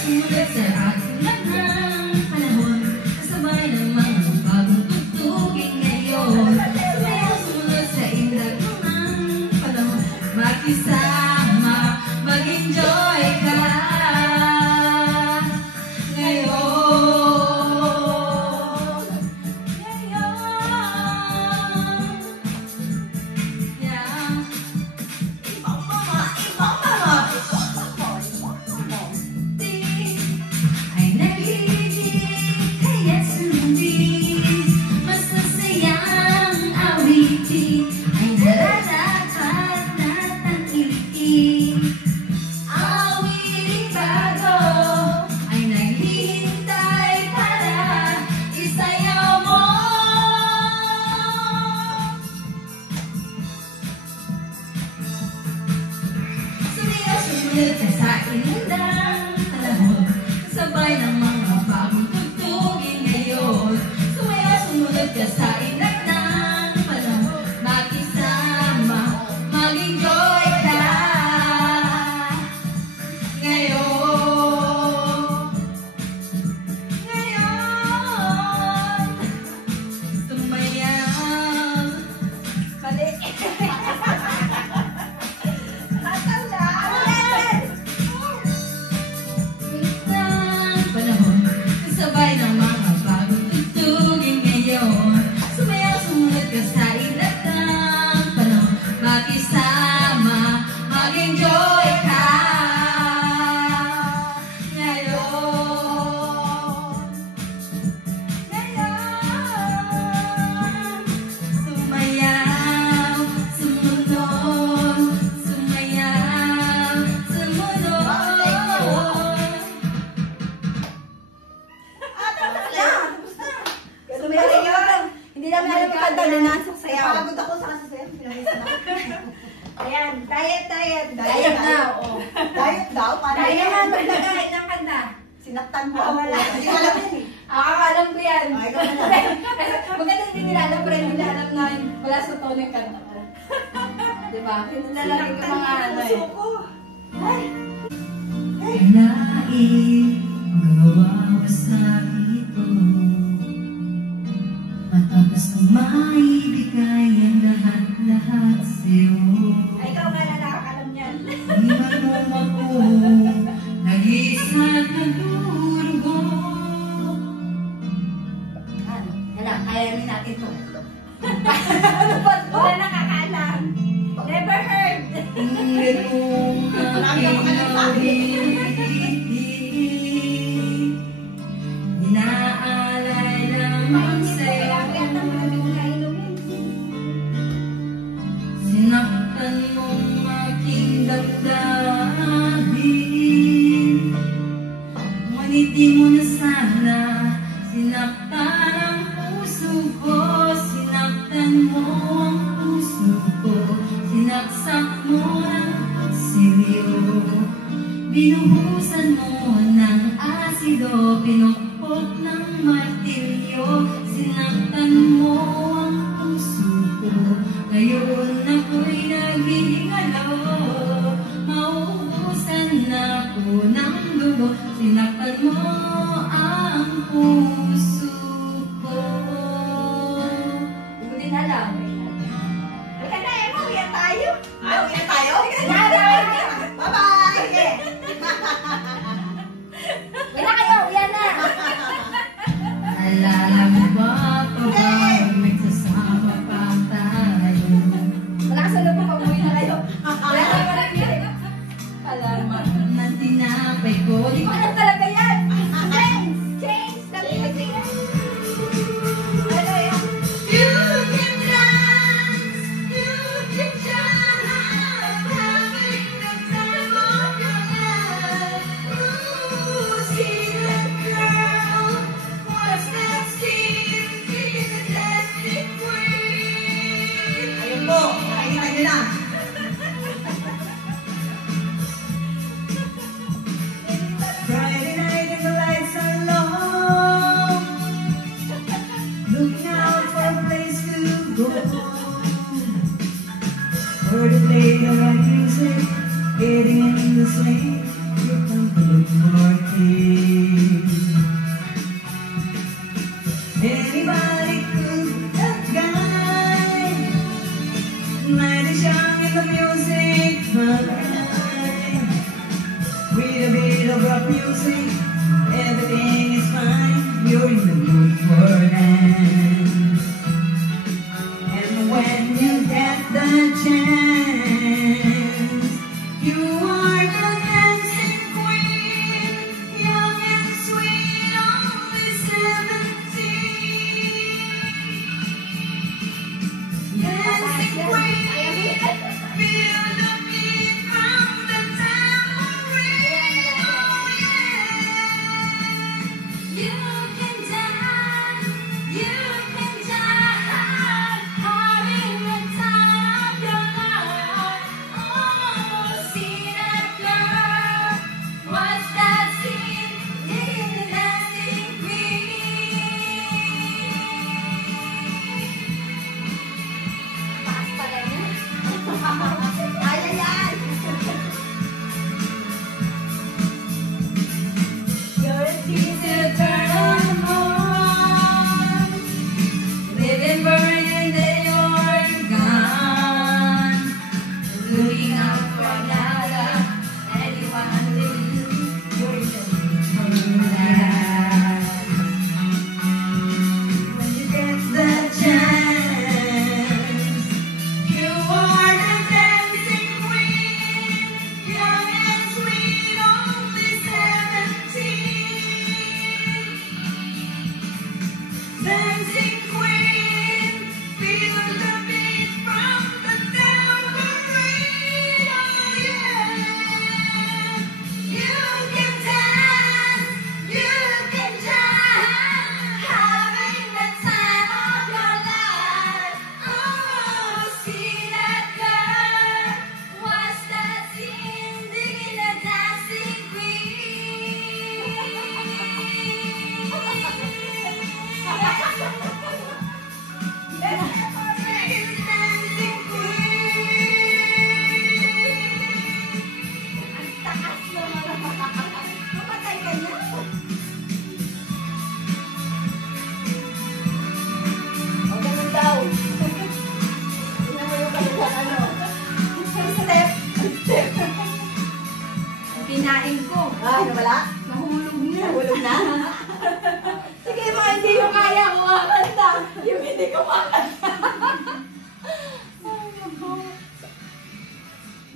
sumunod sa ating lahat ng panahon, kasabay ng mga bagong tugtugin ngayon. Sumayaw sumunod sa indag ng panahon, makisama, mag-enjoy ka ngayon. Sumunod ka sa inundang panahon, kasabay ng mga bagong tugtugin ngayon. Sumayaw sumunod ka sa indag ng panahon, makisama, mag-enjoy ka ngayon. Ngayon, sumayaw. Mali. Sabay ng mga bagong tugtugin ngayon. Sumayaw sumunod ka sa ilat ng panahon, makisama, mag-enjoy ka ngayon. Ngayon, sumayaw, sumunod, sumayaw, sumunod. Hindi namin alam yung kanta na nasa sayaw. Pagod ako sa kasasayaw. Ayan, diet. Diet na, oo. Diet daw? Diet naman maglagay ng kanta. Sinaktan mo ako. Hindi ko alam yan eh. Alam ko yan. Ay, ikaw na lang. Maganda hindi nila alam, pero hindi nila alam na wala sa tono yung kanta. Diba? Nilalagay ko mga ano eh. Ay! Laing gawa sa ito, matapos kong maibigay ang lahat-lahat sa'yo. Ay, ikaw nga na nakakalam yan. Iwan mo ako, nag-iisa at nagdurugo. Kaya rin natin ito. Wala nakakaalam. Never heard. Kung ganong aking mawili, inaalay lamang sa'yo. Sinaktan mong aking damdamin, ngunit di mo na sana sinaktan ang puso ko. Sinaktan mo ang puso ko, sinaksak mo ng kutsilyo, binuhusan mo ng asido, pinukpok ng martilyo. Sinaktan mo ang puso ko, ngayon ako'y naghihingalo, mauubusan na ako ng dugo. Sinaktan mo ang puso ko. Hindi ko din alam. Halika na, Emma. Uyan tayo. Uyan tayo? Bye-bye. Sige. Wala kayo. Uyan na. Alala mo ba kapag nagsasama pa tayo? Wala ka sa loob pag uwi na kayo. Wala ka pa lang yan. Alamat na tinapay ko. Hindi ko alam talaga yan. Change. Dali mo tingnan. Ano yan? You can dance, you can jump, having the time of your life. Ooh, see that girl, what's that scene, she's a dancing queen. Ayun po. Nakita nyo na. Friday night and the lights are low, looking out for a place to go, or to play the right music, getting in the swing, you come to look for a kid. kinain ko. Ah, nawala? Nahulog na. Nahulog na? Sige, mga hindi ko kaya kumakanta. Yung hindi ko makanta.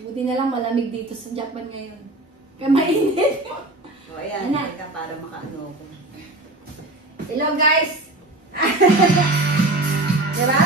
Buti na lang malamig dito sa Japan ngayon. Kaya mainit. O, ayan. Ano? Ika para makaano ko. Hello guys! Diba?